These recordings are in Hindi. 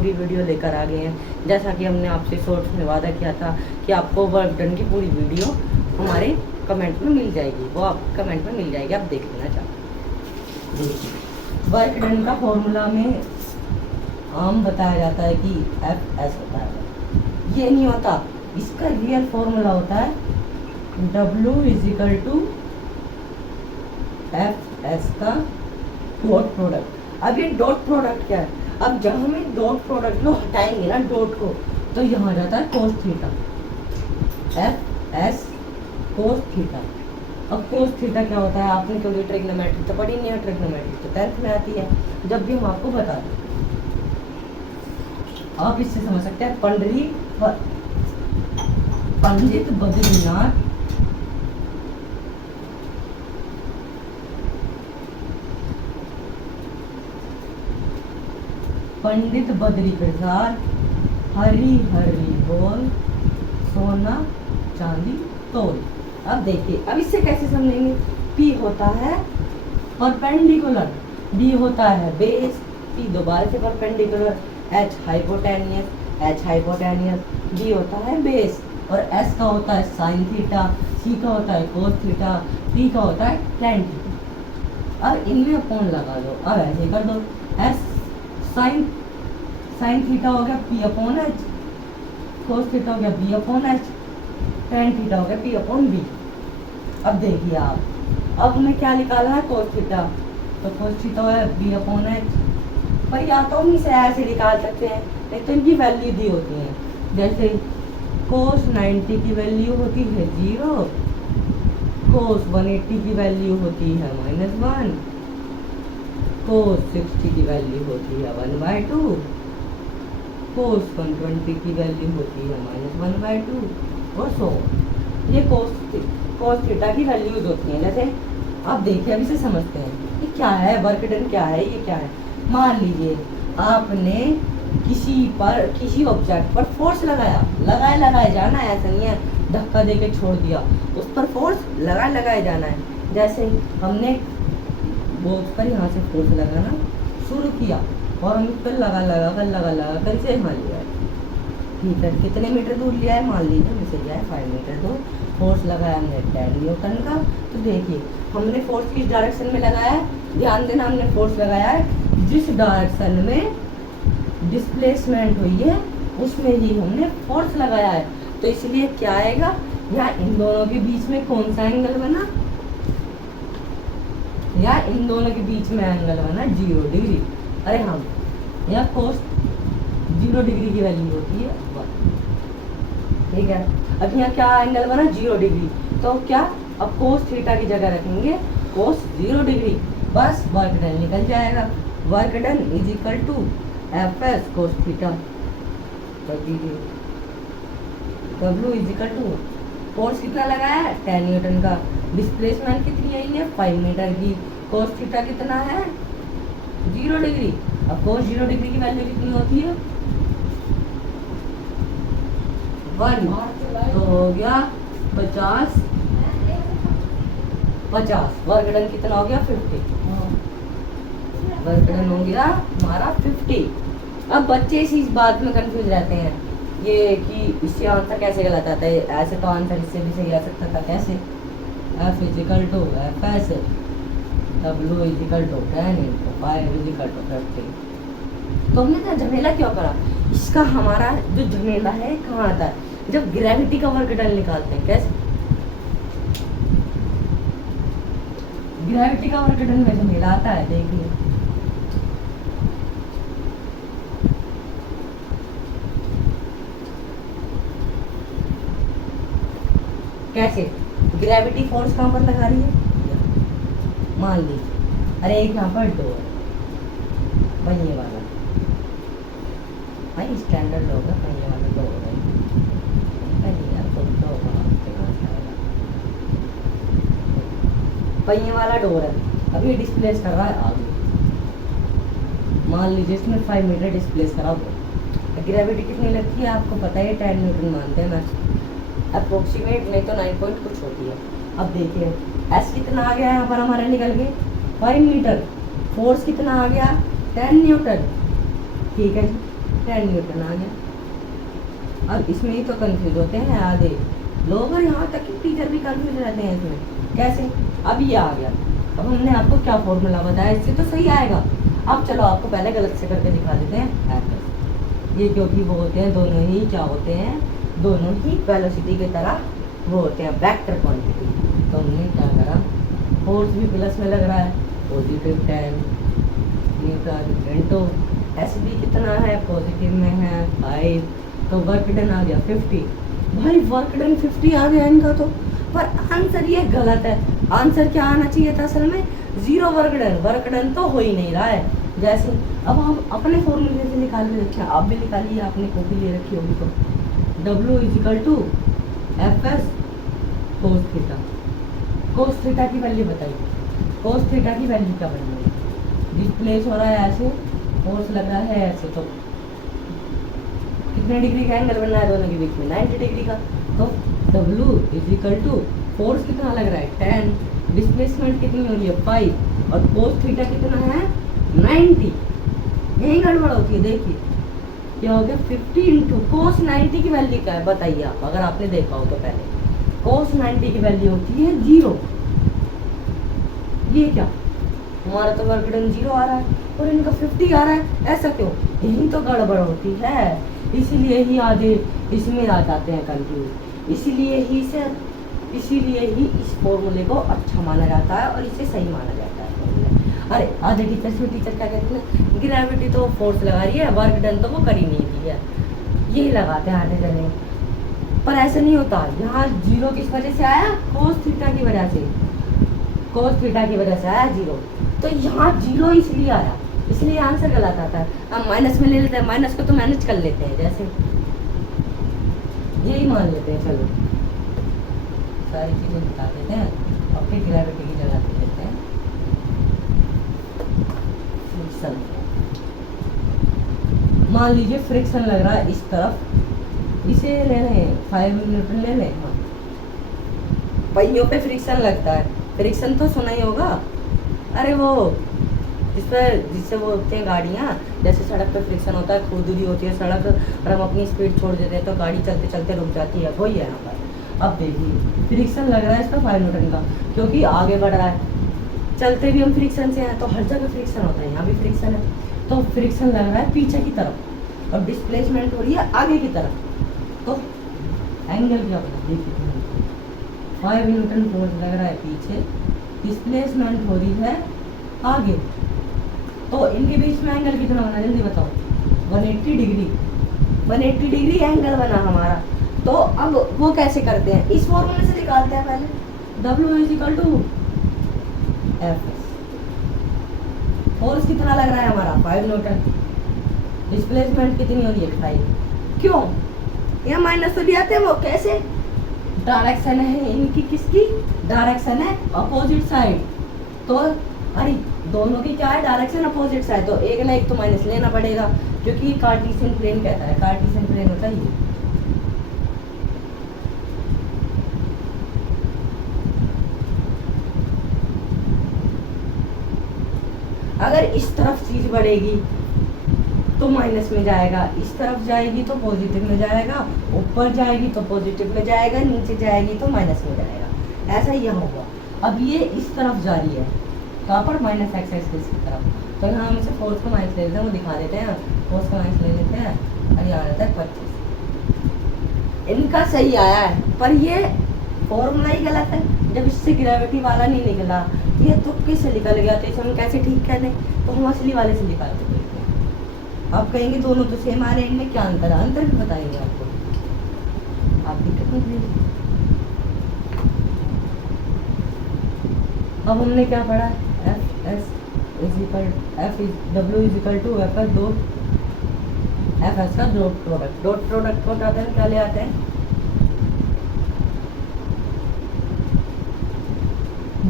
पूरी वीडियो लेकर आ गए हैं। जैसा कि हमने आपसे शॉर्ट्स में वादा किया था कि आपको वर्क डन की पूरी वीडियो हमारे कमेंट में मिल जाएगी, वो आप कमेंट में मिल जाएगी, आप देख लेना चाहते। देखिए वर्क डन का फॉर्मूला में आम बताया जाता है कि FS होता है, ये नहीं होता। इसका रियल फॉर्मूला होता है W इजिकल टू FS का डॉट प्रोडक्ट। अब ये डॉट प्रोडक्ट क्या है, अब जब हम डॉट प्रोडक्ट को हटाएंगे ना डॉट को, तो यहाँ जाता है cos theta, FS cos theta. अब कोस थीटा क्या होता है, आपने क्योंकि ट्रिग्नोमेट्री तो पढ़ी नहीं है, ट्रिग्नोमेट्री तो 10th में आती है। जब भी हम आपको बता दें आप इससे समझ सकते हैं, पंडित बद्रीनाथ पंडित बद्री प्रसाद हरी हरी बोल सोना चांदी तोल। अब देखिए, अब इससे कैसे समझेंगे। P होता है परपेंडिकुलर, D होता है बेस, P दोबारा से परपेंडिकुलर, H हाइपोटेनियस, D होता है बेस, और S का होता है साइन थीटा, C का होता है कोस थीटा, T का होता है टेन थीटा। अब इनमें अपॉन लगा दो, अब ऐसे कर दो, S साइन थीटा हो गया P upon H, cos theta हो गया B upon H, tan theta हो गया P अपॉन B। अब देखिए आप, अब हमें क्या निकालना है कोस थीटा, तो कोस थीटा है B अपॉन H, पर या तो हम इसे ऐसे निकाल सकते हैं, नहीं तो इनकी वैल्यू दी होती है। जैसे कोस 90 की वैल्यू होती है 0, कोस 180 की वैल्यू होती है -1, कोस 60 की वैल्यू होती है 1/2, कोस 120 की वैल्यू होती है -1/2, और सो ये कोस थीटा की वैल्यूज होती हैं। जैसे आप देखिए, अब इसे समझते हैं ये क्या है, वर्क डन क्या है, ये क्या है। मान लीजिए आपने किसी ऑब्जेक्ट पर फोर्स लगाए जाना है, ऐसा नहीं है धक्का देके छोड़ दिया, उस पर फोर्स लगाए जाना है। जैसे हमने बॉक्स पर यहाँ से फोर्स लगाना शुरू किया और हम इस पर लगा कर इसे मान लिया है, ठीक है। कितने मीटर दूर लिया है, मान लीजिए हमसे लिया है 5 मीटर दूर, फोर्स लगाया हमने 10 न्यूटन का। तो देखिए हमने फोर्स किस डायरेक्शन में लगाया है, ध्यान देना, हमने फोर्स लगाया है जिस डायरेक्शन में डिस्प्लेसमेंट हुई है उसमें ही हमने फोर्स लगाया है। तो इसलिए क्या आएगा, यहाँ इन दोनों के बीच में कौन सा एंगल बना, या इन दोनों के बीच में एंगल बना 0 डिग्री। अरे हम यह कोस 0 डिग्री की वैल्यू होती है 1, ठीक है। अब यहाँ क्या एंगल बना 0 डिग्री, तो क्या अब कोस थीटा की जगह रखेंगे कोस 0 डिग्री, बस वर्क डन निकल जाएगा। Work done is equal to FS cos theta, कर दीजिए W is equal to force कितना लगाया है 10 न्यूटन का, डिस्प्लेसमेंट कितनी आई है 5 मीटर की, कोस थीटा कितना है 0 डिग्री। अब कोस 0 डिग्री की वैल्यू कितनी होती है 1, तो हो गया 50, वर्क डन कितना हो गया 50, वर्क डन हो गया हमारा 50। अब बच्चे इस बात में कंफ्यूज रहते हैं ये कि इससे आंसर कैसे गलत आता है, ऐसे तो आंसर इससे भी सही आ सकता था, कैसे F equal to FS, W equal to 10 × 5 equal to 50। तो हमने तो झमेला क्यों करा, इसका हमारा जो झमेला है कहाँ आता है, जब ग्रेविटी का वर्क डन निकालते हैं। कैसे ग्रेविटी का वर्क डन में झमेला आता है, देखिए कैसे, ग्रेविटी फोर्स कहाँ पर लगा रही है, मान लीजिए अरे एक यहाँ पर डोर पहिए वाला, भाई स्टैंडर्ड होगा पहिए वाला डोर है, पहिए वाला डोर है, अभी डिस्प्लेस कर रहा है आगे, मान लीजिए इसमें 5 मीटर डिस्प्लेस करा हो, ग्रेविटी कितनी लगती है आपको पता है 10 न्यूटन मानते हैं मैक्स, अप्रोक्सीमेट नहीं तो 9 पॉइंट कुछ होती है। अब देखिए एस कितना आ गया यहाँ पर हमारा निकल के 5 मीटर, फोर्स कितना आ गया 10 न्यूटन, ठीक है जी। 10 न्यूटन आ गया। अब इसमें ही तो कंफ्यूज होते हैं आधे लोग, और यहाँ तक कि टीचर भी कंफ्यूज रहते हैं इसमें कैसे। अब ये आ गया, अब हमने आपको क्या फॉर्मूला बताया, इससे तो सही आएगा। अब चलो आपको पहले गलत से करके दिखा देते हैं एफ। ये क्योंकि वो होते हैं दोनों ही क्या होते हैं, दोनों ही वेलोसिटी की तरह वो होते हैं वेक्टर क्वांटिटी। तो हमने क्या करा, फोर्स भी प्लस में लग रहा है, पॉजिटिव 10 न्यूटन इंटू एस भी कितना है, पॉजिटिव में है 5, तो वर्क डन आ गया 50। भाई वर्क डन 50 आ गया इनका तो, पर आंसर ये गलत है। आंसर क्या आना चाहिए था असल में, 0 वर्क डन। वर्क डन तो हो ही नहीं रहा है। जैसे अब हम अपने फॉर्मूले से निकाल के देखें, आप भी निकालिए, आपने कॉपी ले रखी होगी तो W equal to F S cos theta. Cos theta की वैल्यू बताइए, कोस थीटा की वैल्यू क्या बनेगी, डिस्प्लेस हो रहा है ऐसे, फोर्स लग रहा है ऐसे, तो कितने डिग्री का एंगल बन रहा है दोनों के बीच में, 90 डिग्री का। तो W इजिकल टू फोर्स कितना लग रहा है 10, डिस्प्लेसमेंट कितनी हो रही है 5, और कोस थीटा कितना है 90। यही गड़बड़ होती है। देखिए क्या हो गया 50 इंटू कोस 90 की वैल्यू क्या है बताइए आप, अगर आपने देखा हो तो पहले कोस 90 की वैल्यू होती है 0। ये क्या, हमारा तो वर्क डन 0 आ रहा है और इनका 50 आ रहा है, ऐसा क्यों, यही तो गड़बड़ होती है। इसीलिए ही आधे इसमें आ जाते हैं कंफ्यूज, इसीलिए ही इस फॉर्मूले को अच्छा माना जाता है और इसे सही माना जाता है फॉर्मूला। अरे आधे टीचर क्या कहते हैं, ग्रेविटी तो फोर्स लगा रही है, वर्क डन तो वो कर ही नहीं रही है, यही लगाते हैं आधे जने। पर ऐसा नहीं होता, यहाँ 0 किस वजह से आया, कोस थीटा की वजह से, कोस थीटा की वजह से आया 0। तो यहाँ 0 इसलिए आया, इसलिए आंसर गलत आता है। हम माइनस में ले लेते हैं, माइनस को तो मैनेज कर लेते हैं, जैसे यही मान लेते हैं। चलो सारी चीजें बता देते हैं, अपनी ग्रेविटी की जगह दे देते हैं फ्रिक्शन। मान लीजिए फ्रिक्शन लग रहा है इस तरफ, इसे ले लें 5 न्यूटन ले लें। हाँ, पहियों पे फ्रिक्शन लगता है, फ्रिक्शन तो सुना ही होगा। अरे वो जिससे वो होते हैं गाड़ियाँ, जैसे सड़क पे फ्रिक्शन होता है, खुरदुरी होती है सड़क और हम अपनी स्पीड छोड़ देते हैं तो गाड़ी चलते चलते रुक जाती है, वही है यहाँ पर। अब देखिए फ्रिक्शन लग रहा है इसका 5 न्यूटन का, क्योंकि आगे बढ़ रहा है, चलते भी हम फ्रिक्शन से हैं, तो हर जगह फ्रिक्शन होता है, यहाँ भी फ्रिक्शन है। तो फ्रिक्शन लग रहा है पीछे की तरफ और डिस्प्लेसमेंट हो रही है आगे की तरफ। तो एंगल क्या बना, देखिए 5 न्यूटन फोर्स लग रहा है पीछे, डिस्प्लेसमेंट हो रही है आगे, तो इनके बीच में एंगल कितना बना जल्दी बताओ, 180 डिग्री। 180 डिग्री एंगल बना हमारा। तो अब वो कैसे करते हैं, इस फॉर्मूले से निकालते हैं पहले, W equal to F S. Force कितना लग रहा है हमारा 5 न्यूटन, डिस्प्लेसमेंट कितनी हो रही है 5। क्यों, यहाँ माइनस तो भी आते हैं, वो कैसे, डायरेक्शन है इनकी, किसकी डायरेक्शन है अपोजिट साइड। तो अरे दोनों की क्या है, डायरेक्शन अपोजिट साइड, तो एक ना एक तो माइनस लेना पड़ेगा, क्योंकि कार्टेशियन प्लेन कहता है, कार्टेशियन प्लेन होता है ये। अगर इस तरफ चीज बढ़ेगी तो माइनस में जाएगा, इस तरफ जाएगी तो पॉजिटिव में जाएगा, ऊपर जाएगी तो पॉजिटिव में जाएगा, नीचे जाएगी तो माइनस में जाएगा, ऐसा ही यहाँ होगा। अब ये इस तरफ जा रही है, कहाँ पर, माइनस एक्स एक्सिस की तरफ। तो यहाँ हम इसे फोर्स को माइनस ले लेते हैं, वो दिखा देते हैं, फोर्स को माइनस ले लेते हैं और यहाँ आता है 25। इनका सही आया है, पर ये फॉर्मूला ही गलत है। जब इससे ग्रेविटी वाला नहीं निकला, ये तुक्के से निकल गया, तो इसे हम कैसे ठीक कर दें, तो हम असली वाले से निकाल देते हैं। आप कहेंगे दोनों तो सेम आ रहे हैं, इनमें क्या अंतर है, अंतर भी बताएंगे आपको, आप दिक्कत नहीं है। अब हमने क्या पढ़ा, F S equal F W equal to F S दो, एफ एस का डॉट प्रोडक्ट, डॉट प्रोडक्ट को आते हैं क्या ले आते हैं,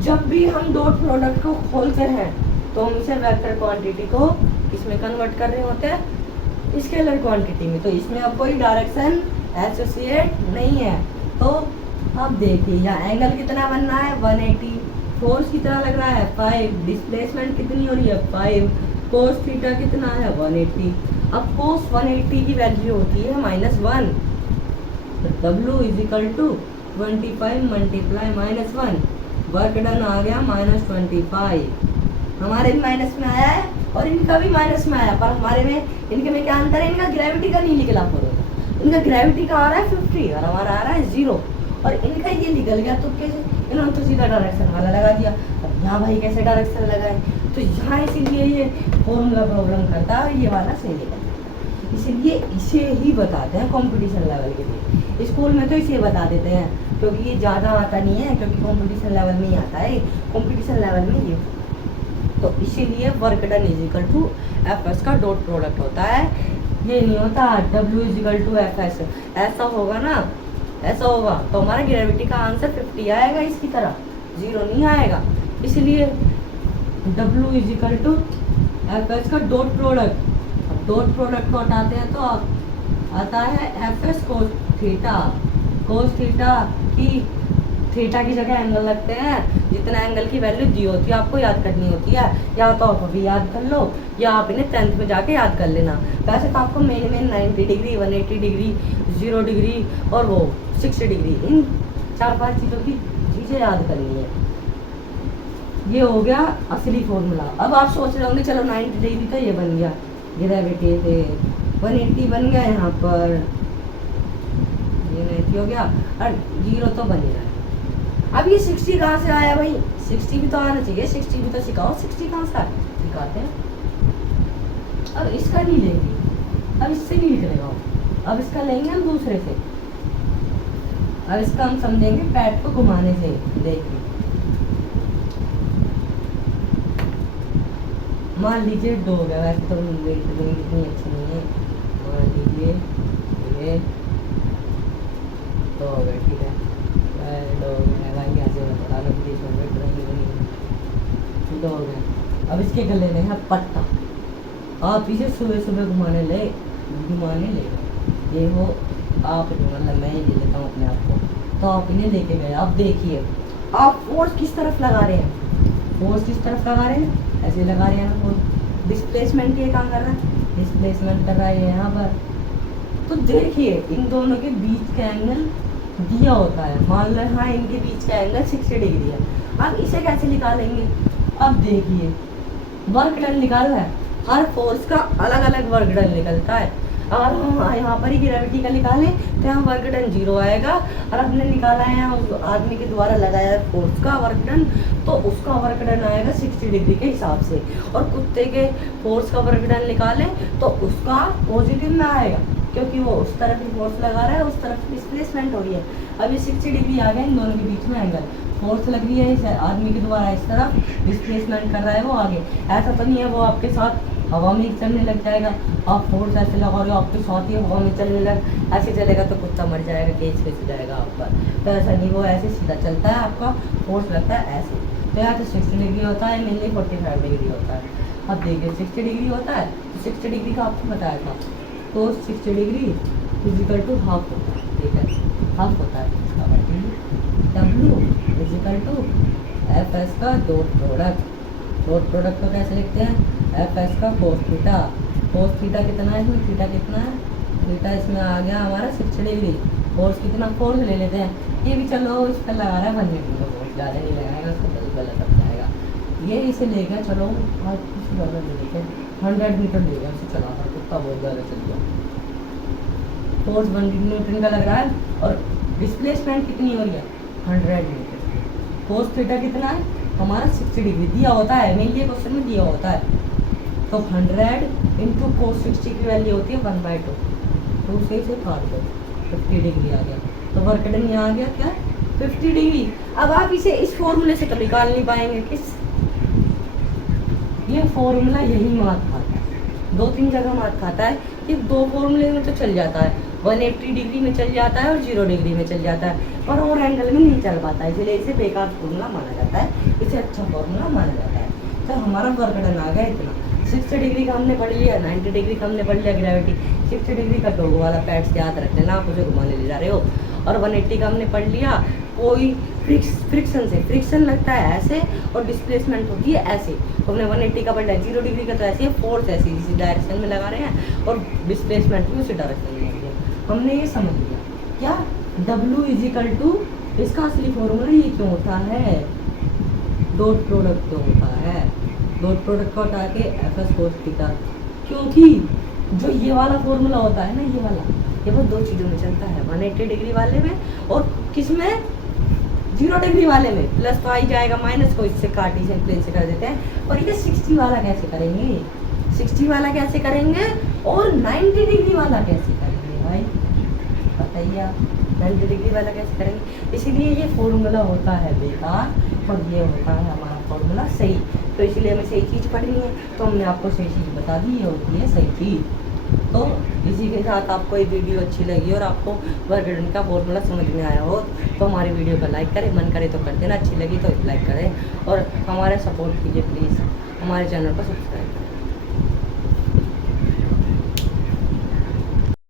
जब भी हम डॉट प्रोडक्ट को खोलते हैं तो हम इसे वेक्टर क्वांटिटी को इसमें कन्वर्ट कर रहे होते हैं स्केलर क्वांटिटी में। तो इसमें अब कोई डायरेक्शन एसोसिएट नहीं है। तो अब देखिए यहाँ एंगल कितना बनना है 180, फोर्स कितना लग रहा है 5, डिस्प्लेसमेंट कितनी हो रही है 5, कोस थीटा कितना है 180। अब कोस 180 की वैल्यू होती है -1, तो W is equal to 25 multiply -1, work done आ गया -25। हमारे भी माइनस में आया है और इनका भी माइनस में आया, पर हमारे में इनके में क्या अंतर है, इनका ग्रेविटी का नहीं निकला पूरा, इनका ग्रेविटी का आ रहा है 50 और हमारा आ रहा है 0, और इनका ये निकल गया। तो कैसे, इन्होंने तो सीधा डायरेक्शन वाला लगा दिया। अब यहाँ भाई कैसे डायरेक्शन लगाए, तो यहाँ इसीलिए ये फॉर्मूला प्रॉब्लम करता है, ये वाला सही निकल, इसलिए इसे ही बताते हैं कंपटीशन लेवल के लिए। स्कूल में तो इसे बता देते हैं क्योंकि ये ज़्यादा आता नहीं है, क्योंकि कंपटीशन लेवल में ही आता है, कंपटीशन लेवल में ये। तो इसीलिए work done is equal to F S का डॉट प्रोडक्ट होता है, ये नहीं होता W is equal to F S. ऐसा होगा ना, ऐसा होगा तो हमारा ग्रेविटी का आंसर 50 आएगा, इसकी तरह 0 नहीं आएगा। इसलिए W is equal to F S का डॉट प्रोडक्ट, अब डॉट प्रोडक्ट को हटाते हैं तो आता है F S cos theta. Cos theta की जगह एंगल लगते हैं, जितना एंगल की वैल्यू दी होती है आपको याद करनी होती है, या तो आप अभी याद कर लो या आप इन्हें 10th में जाके याद कर लेना। वैसे तो आपको मेन 90 डिग्री, 180 डिग्री, 0 डिग्री और वो 60 डिग्री, इन 4-5 चीज़ों की चीज़ें याद करनी है। ये हो गया असली फॉर्मूला। अब आप सोच रहे होंगे चलो 90 डिग्री तो ये बन गया, ग्रेविटी से 180 बन गया, यहाँ पर ये 90 हो गया और 0 तो बन ही रहा है। अब ये 60 कहाँ से आया भाई, 60 भी तो आना चाहिए, 60 भी तो सिखाओ, 60 कहाँ से सिखाते हैं। अब इसका नहीं लेंगे, अब इससे नहीं निकलेगा, अब इसका लेंगे हम दूसरे से। अब इसका हम समझेंगे पैड को घुमाने से। देखिए मान लीजिए डो हो गया, वैसे तो इतनी अच्छी नहीं है, मान लीजिए ये डो हो गया, ठीक है, डो हो गया भाई, यहाँ से बता लो डो हो गया। अब इसके गले में है पट्टा, आप इसे सुबह सुबह घुमाने ले ये हो आप, मतलब मैं ही ले लेता हूँ अपने आप को, तो आप इन्हें लेके गए। अब देखिए आप फोर्स किस तरफ लगा रहे हैं, फोर्स किस तरफ लगा रहे हैं, ऐसे लगा रहे हैं ना फोर्स। डिस्प्लेसमेंट ये काम कर रहा है, डिस्प्लेसमेंट कर रहा है यहाँ पर। तो देखिए इन दोनों के बीच का एंगल दिया होता है, मान लो हाँ इनके बीच का एंगल 60 डिग्री है। अब इसे कैसे निकालेंगे, अब देखिए वर्क डन निकालना है, हर फोर्स का अलग अलग वर्क डन निकलता है। अगर हम यहाँ पर ही ग्रेविटी का निकालें तो यहाँ वर्क डन 0 आएगा, और हमने निकाला है उस आदमी के द्वारा लगाया है फोर्स का वर्क डन, तो उसका वर्क डन आएगा 60 डिग्री के हिसाब से। और कुत्ते के फोर्स का वर्क डन निकालें तो उसका पॉजिटिव में आएगा, क्योंकि वो उस तरफ ही फोर्स लगा रहा है, उस तरफ डिस्प्लेसमेंट हो रही है। अब ये 60 डिग्री आ गया, इन दोनों के बीच में एंगल, फोर्स लग रही है इस आदमी के द्वारा इस तरफ, डिस्प्लेसमेंट कर रहा है वो आगे। ऐसा तो नहीं है वो आपके साथ हवा में चलने लग जाएगा, आप फोर्स ऐसे लगा रहे हो आपके साथ ही हवा में चलने लग, ऐसे चलेगा तो कुत्ता मर जाएगा, केस कैसे जाएगा आप पर। तो ऐसा नहीं, वो ऐसे सीधा चलता है, आपका फोर्स लगता है ऐसे। तो यहाँ तो 60 डिग्री होता है, मेनली 45 डिग्री होता है। अब देखिए 60 डिग्री होता है, तो 60 डिग्री का आपको बताया था, तो 60 डिग्री इजिकल टू हाफ होता है, ठीक है, हाफ होता है। W equal to F S का डॉट प्रोडक्ट, डॉट प्रोडक्ट को कैसे लिखते हैं, एफ एस का कोस थीटा। कोस थीटा कितना है इसमें, थीटा कितना है, थीटा इसमें आ गया हमारा 60 डिग्री। फोर्स कितना, फोर्स ले लेते हैं, ये भी चलो इस पर लगा रहा है 1 मीटर का फोर्स, ज़्यादा नहीं लगाएगा, उसको गलत लग जाएगा। ये इसे ले गया, चलो और कुछ ज़्यादा ले लेते हैं, 100 मीटर ले गया, उसे चला था, कुत्ता बहुत ज़्यादा चल गया। फोर्स 1 न्यूटन का लग रहा है और डिस्प्लेसमेंट कितनी हो रही है 100 मीटर। कोस थीटा कितना है हमारा 60 डिग्री दिया होता है, मेनली क्वेश्चन में दिया होता है। तो 100 इंटू कोस 60 की वैल्यू होती है 1/2, तो उसे इसे काट दो, 50 डिग्री आ गया। तो वर्क डन यहाँ आ गया क्या 50 डिग्री। अब आप इसे इस फॉर्मूले से तो निकाल नहीं पाएंगे, किस, ये फॉर्मूला यही मात खाता है, 2-3 जगह मात खाता है, ये 2 फॉर्मूले में तो चल जाता है, 180 डिग्री में चल जाता है और 0 डिग्री में चल जाता है, पर और एंगल में नहीं चल पाता है, इसलिए इसे बेकार फॉर्मूला माना जाता है, इसे अच्छा फॉर्मूला माना जाता है। तो हमारा वर्क डन आ गया इतना 60 डिग्री का हमने पढ़ लिया, 90 डिग्री का हमने पढ़ लिया ग्रेविटी। 60 डिग्री का टोगो वाला पैड से याद रख लेना, आप उसे घुमाने ले जा रहे हो। और 180 का हमने पढ़ लिया, कोई फ्रिक्शन से, फ्रिक्शन लगता है ऐसे और डिस्प्लेसमेंट होती है ऐसे। तो हमने 180 का पढ़ लिया। 0 डिग्री का तो ऐसे है, फोर्स ऐसी इसी डायरेक्शन में लगा रहे हैं और डिस्प्लेसमेंट भी उसी डायरेक्शन में लगी है। हमने ये समझ लिया क्या W इजिकल टू, इसका असली फॉर्मूला ये क्यों होता है, डॉट प्रोडक्ट क्यों होता है, डॉट प्रोडक्ट का हटा के एफ कोस थीटा। क्योंकि जो ये वाला फॉर्मूला होता है ना, ये वाला, ये वो दो चीज़ों में चलता है, 180 डिग्री वाले में और किसमें, 0 डिग्री वाले में। प्लस तो आ ही जाएगा, माइनस को इससे कार्टेशियन प्लेन से कर देते हैं। और ये 60 वाला कैसे करेंगे, 60 वाला कैसे करेंगे और 90 डिग्री वाला कैसे करेंगे भाई बताइए आप, 90 डिग्री वाला कैसे करेंगे। इसीलिए ये फॉर्मूला होता है बेकार और ये होता है हमारा फॉर्मूला सही। तो इसीलिए हमें सही चीज़ पढ़नी है, तो हमने आपको सही चीज़ बता दी, ये होती है सही चीज़। तो इसी के साथ आपको ये वीडियो अच्छी लगी और आपको वर्गीकरण का फॉर्मूला समझ में आया हो तो हमारी वीडियो को लाइक करें, मन करे तो कर देना, अच्छी लगी तो लाइक करें और हमारे सपोर्ट कीजिए प्लीज़, हमारे चैनल को सब्सक्राइब करें।